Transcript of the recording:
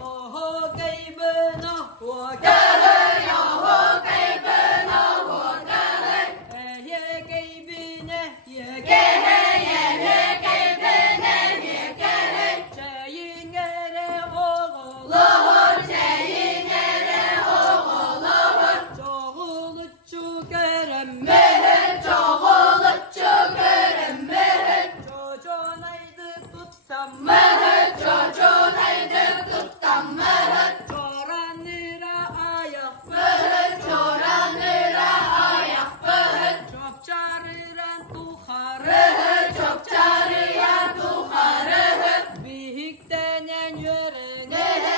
有cây bên nó của cây hơi有cây bên nó của cây hơi ye cây bên nè ye cây hơi ye cây bên nè ye cây hơi chạy in nghe re ô ô lô chạy in nghe re ô ô lô cho ô lút chu cây rầm mê cho ô lút chu cây rầm mê cho này được tút sầm mê cho này được tút sầm mê Chop chariya tu khare, bihik tenya nyere.